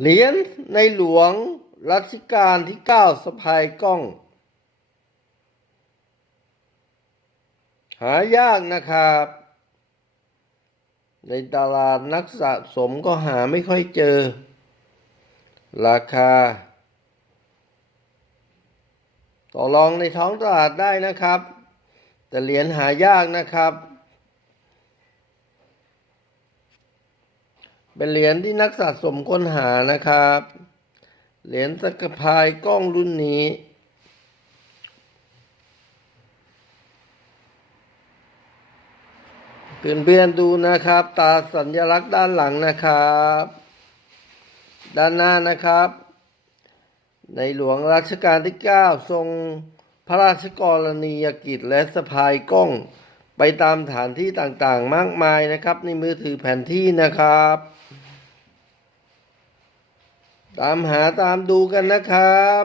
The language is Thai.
เหรียญในหลวงรัชกาลที่เก้าสะพายกล้อง หายากนะครับ ในตลาดนักสะสมก็หาไม่ค่อยเจอ ราคา ต่อรองในท้องตลาดได้นะครับ แต่เหรียญหายากนะครับ เป็นเหรียญที่นักสะสมค้นหานะครับ เหรียญสกพายกล้องรุ่นนี้เพื่อนๆดูนะครับ ตาสัญลักษณ์ด้านหลังนะครับ ด้านหน้านะครับ ในหลวงรัชกาลที่ 9 ทรงพระราชกรณียกิจและสะพายกล้องไปตามฐานที่ต่างๆ มากมายนะครับ ในมือถือแผนที่นะครับ ตามหาตามดูกันนะครับ